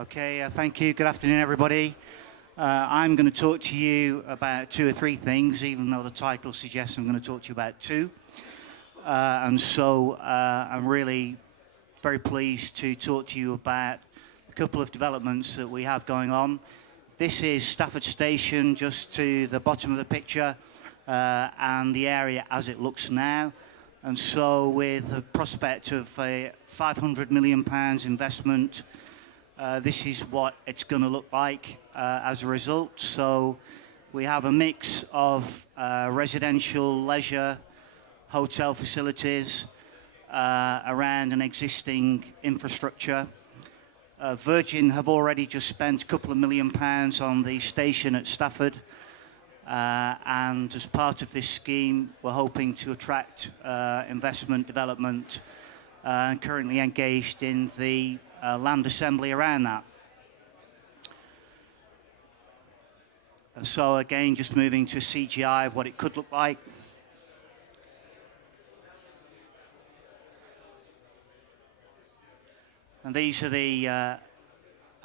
Okay, thank you. Good afternoon, everybody. I'm going to talk to you about two or three things, even though the title suggests I'm going to talk to you about two. I'm really very pleased to talk to you about a couple of developments that we have going on. This is Stafford Station, just to the bottom of the picture, and the area as it looks now. And so with the prospect of a £500 million investment, this is what it's going to look like as a result. So we have a mix of residential, leisure, hotel facilities around an existing infrastructure. Virgin have already just spent a couple of £1 million on the station at Stafford. And as part of this scheme, we're hoping to attract investment development and currently engaged in the land assembly around that. And so again, just moving to a CGI of what it could look like. And these are the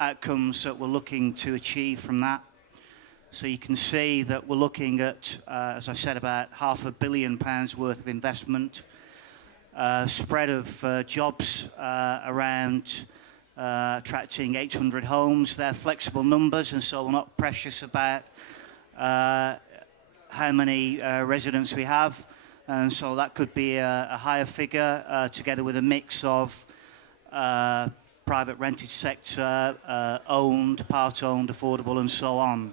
outcomes that we're looking to achieve from that. So you can see that we're looking at, as I said, about £500 million worth of investment, spread of jobs around attracting 800 homes. They're flexible numbers, and so we're not precious about how many residents we have. And so that could be a higher figure, together with a mix of private rented sector, owned, part-owned, affordable, and so on.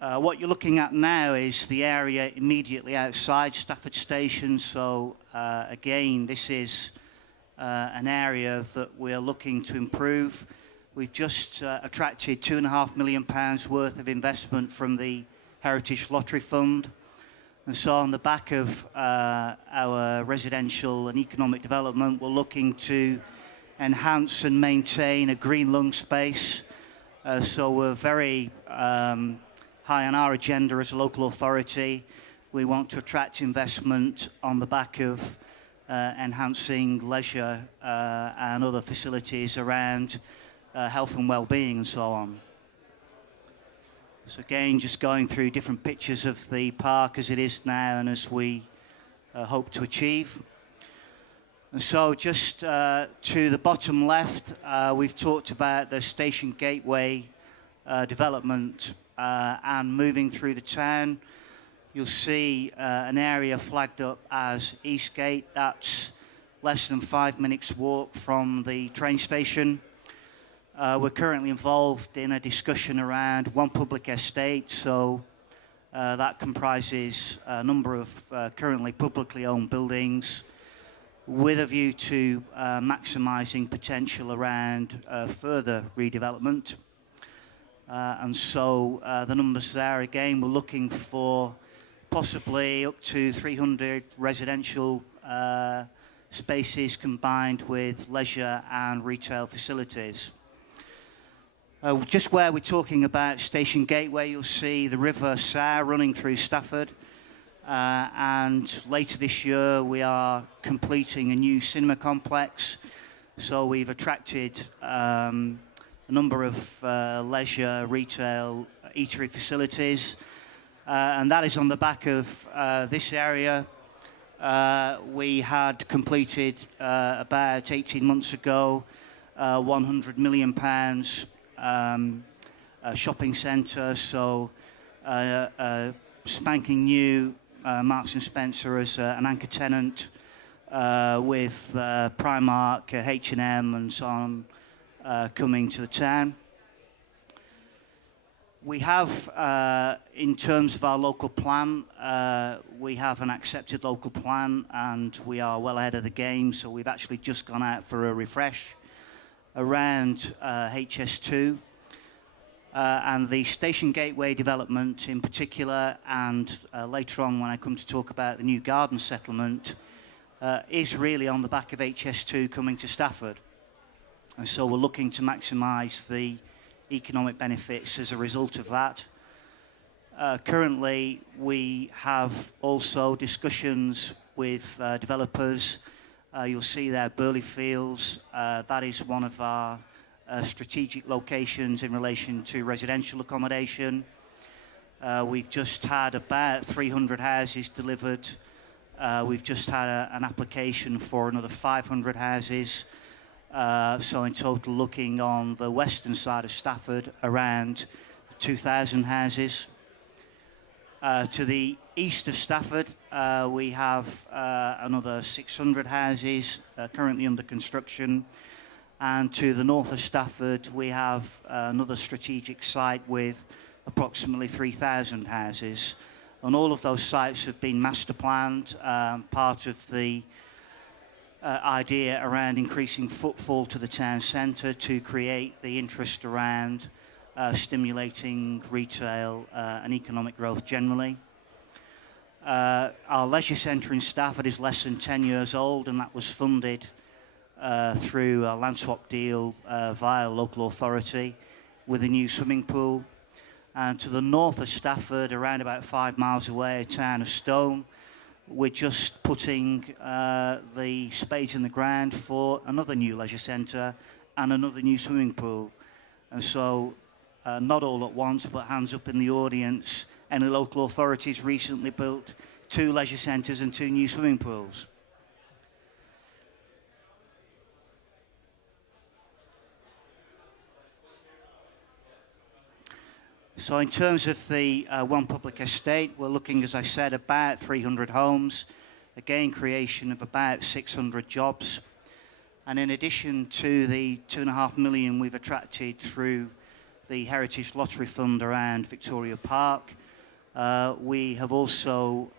What you're looking at now is the area immediately outside Stafford Station. So again, this is an area that we're looking to improve. We've just attracted £2.5 million worth of investment from the Heritage Lottery Fund. And so on the back of our residential and economic development, we're looking to enhance and maintain a green lung space. So we're very high on our agenda as a local authority. We want to attract investment on the back of enhancing leisure and other facilities around health and well-being and so on. So again, just going through different pictures of the park as it is now and as we hope to achieve. And so just to the bottom left, we've talked about the Station Gateway development and moving through the town. You'll see an area flagged up as Eastgate. That's less than 5 minutes walk from the train station. We're currently involved in a discussion around one public estate, so that comprises a number of currently publicly owned buildings with a view to maximising potential around further redevelopment. And so the numbers there, again, we're looking for possibly up to 300 residential spaces combined with leisure and retail facilities. Just where we're talking about Station Gateway, you'll see the River Sow running through Stafford. And later this year, we are completing a new cinema complex. So we've attracted a number of leisure, retail, eatery facilities. And that is on the back of this area. We had completed about 18 months ago £100 million shopping centre, so spanking new Marks and Spencer as an anchor tenant with Primark, H&M and so on coming to the town. We have, in terms of our local plan, we have an accepted local plan and we are well ahead of the game, so we've actually just gone out for a refresh around HS2 and the Station Gateway development in particular, and later on when I come to talk about the new garden settlement, is really on the back of HS2 coming to Stafford. And so we're looking to maximise the economic benefits as a result of that. Currently, we have also discussions with developers You'll see there Burley Fields. That is one of our strategic locations in relation to residential accommodation. We've just had about 300 houses delivered. We've just had an application for another 500 houses. So in total, looking on the western side of Stafford, around 2,000 houses. To the east of Stafford, we have another 600 houses currently under construction. And to the north of Stafford, we have another strategic site with approximately 3,000 houses. And all of those sites have been master planned, part of the idea around increasing footfall to the town centre to create the interest around stimulating retail and economic growth generally. Our leisure centre in Stafford is less than 10 years old, and that was funded through a land swap deal via a local authority with a new swimming pool. And to the north of Stafford, around about 5 miles away, a town of Stone, we're just putting the spades in the ground for another new leisure centre and another new swimming pool. And so, not all at once, but hands up in the audience, any local authorities recently built 2 leisure centres and 2 new swimming pools. So in terms of the One Public Estate, we're looking, as I said, about 300 homes, again creation of about 600 jobs. And in addition to the 2.5 million we've attracted through the Heritage Lottery Fund around Victoria Park, we have also,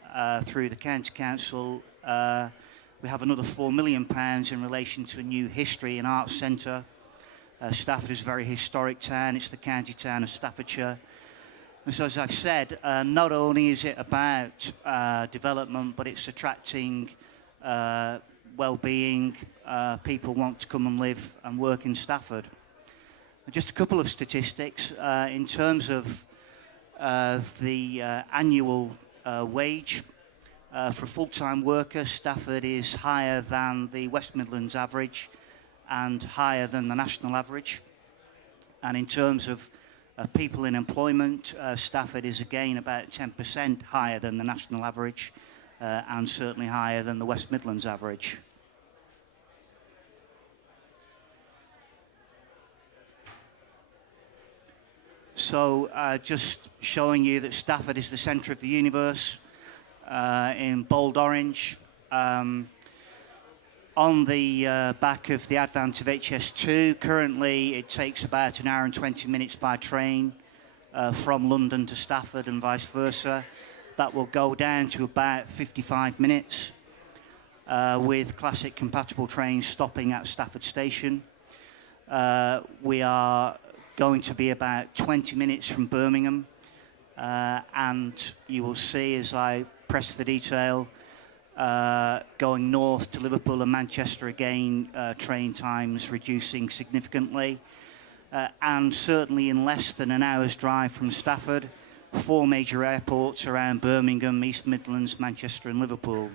through the County Council, we have another £4 million in relation to a new history and arts centre. Stafford is a very historic town. It's the county town of Staffordshire. And so, as I've said, not only is it about development, but it's attracting well-being. People want to come and live and work in Stafford. And just a couple of statistics. In terms of the annual wage for a full-time worker, Stafford is higher than the West Midlands average and higher than the national average. And in terms of people in employment, Stafford is again about 10% higher than the national average and certainly higher than the West Midlands average. So just showing you that Stafford is the centre of the universe in bold orange. On the back of the advent of HS2, currently it takes about 1 hour and 20 minutes by train from London to Stafford and vice versa. That will go down to about 55 minutes with classic compatible trains stopping at Stafford Station. We are going to be about 20 minutes from Birmingham, and you will see as I press the detail, going north to Liverpool and Manchester again, train times reducing significantly. And certainly in less than an hour's drive from Stafford, 4 major airports around Birmingham, East Midlands, Manchester and Liverpool.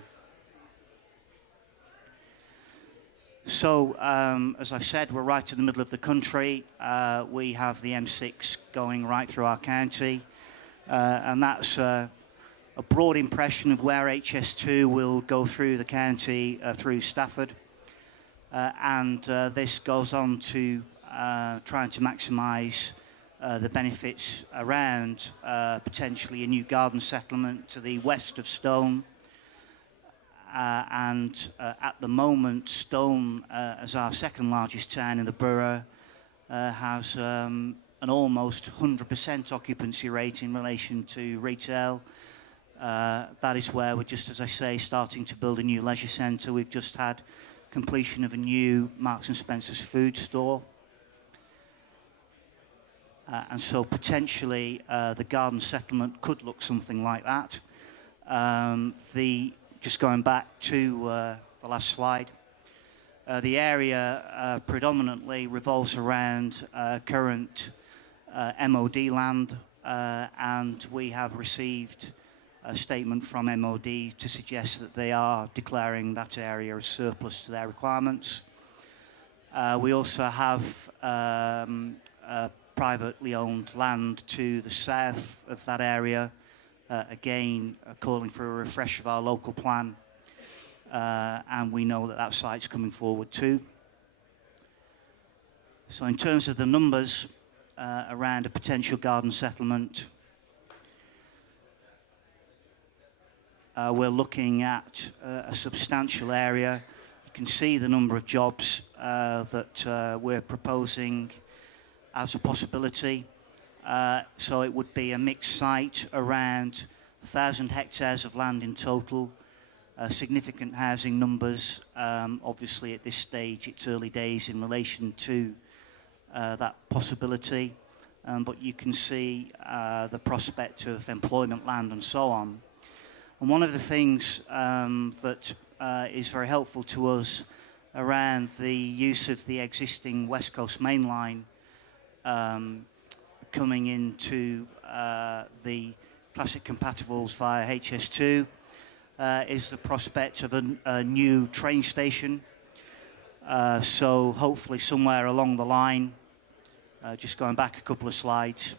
So, as I said, we're right in the middle of the country. We have the M6 going right through our county, and that's a broad impression of where HS2 will go through the county, through Stafford. And this goes on to trying to maximise the benefits around potentially a new garden settlement to the west of Stone. And at the moment, Stone, as our second largest town in the borough, has an almost 100% occupancy rate in relation to retail. That is where we're just, as I say, starting to build a new leisure centre. We've just had completion of a new Marks and Spencer's food store. And so potentially the garden settlement could look something like that. Just going back to the last slide, the area predominantly revolves around current MOD land, and we have received a statement from MOD to suggest that they are declaring that area as surplus to their requirements. We also have privately owned land to the south of that area, again calling for a refresh of our local plan, and we know that that site's coming forward too. So in terms of the numbers around a potential garden settlement, we're looking at a substantial area. You can see the number of jobs that we're proposing as a possibility. So it would be a mixed site, around 1,000 hectares of land in total, significant housing numbers. Obviously at this stage it's early days in relation to that possibility, but you can see the prospect of employment land and so on. And one of the things that is very helpful to us around the use of the existing West Coast Main Line coming into the classic compatibles via HS2 is the prospect of a new train station. So hopefully somewhere along the line, just going back a couple of slides,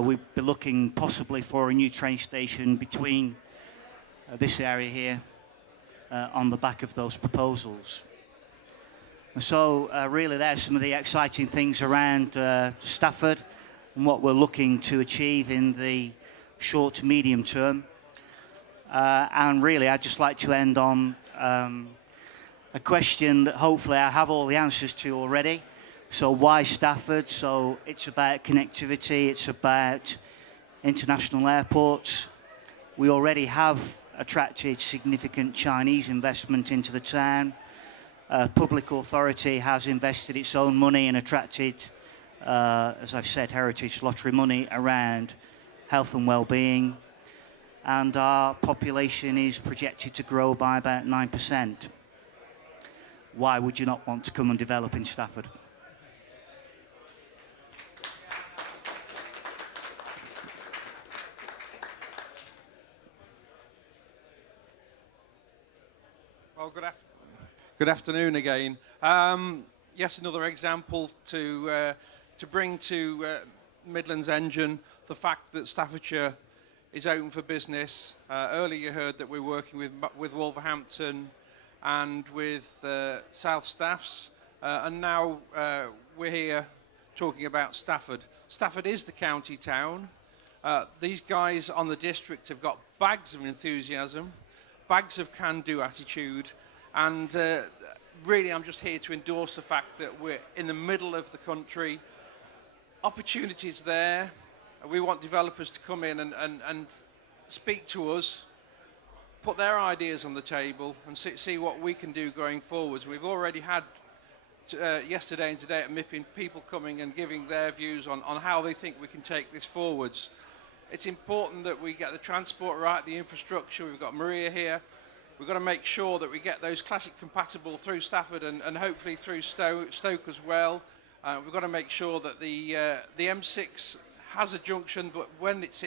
we'd be looking possibly for a new train station between this area here on the back of those proposals. And so really there's some of the exciting things around Stafford and what we're looking to achieve in the short to medium term. And really I'd just like to end on a question that hopefully I have all the answers to already. So why Stafford? So it's about connectivity, it's about international airports. We already have attracted significant Chinese investment into the town. Public authority has invested its own money and attracted, as I've said, heritage lottery money around health and well-being. And our population is projected to grow by about 9%. Why would you not want to come and develop in Stafford? Well, good afternoon again. Yes, another example to bring to Midlands Engine the fact that Staffordshire is open for business. Earlier you heard that we're working with Wolverhampton and with South Staffs, and now we're here talking about Stafford. Stafford is the county town. These guys on the district have got bags of enthusiasm, bags of can-do attitude, and really I'm just here to endorse the fact that we're in the middle of the country. Opportunities there. We want developers to come in and speak to us, put their ideas on the table and see what we can do going forwards. We've already had yesterday and today at MIPIM people coming and giving their views on how they think we can take this forwards. It's important that we get the transport right, the infrastructure. We've got Maria here. We've got to make sure that we get those classic compatible through Stafford and hopefully through Stoke as well. We've got to make sure that the M6 has a junction, but when it's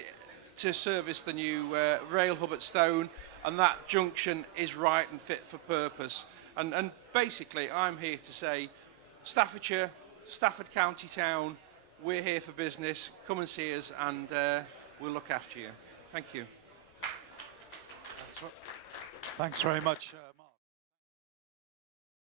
to service the new rail hub at Stone, and that junction is right and fit for purpose. And basically, I'm here to say, Staffordshire, Stafford County Town, we're here for business. Come and see us, and we'll look after you. Thank you. Thanks very much.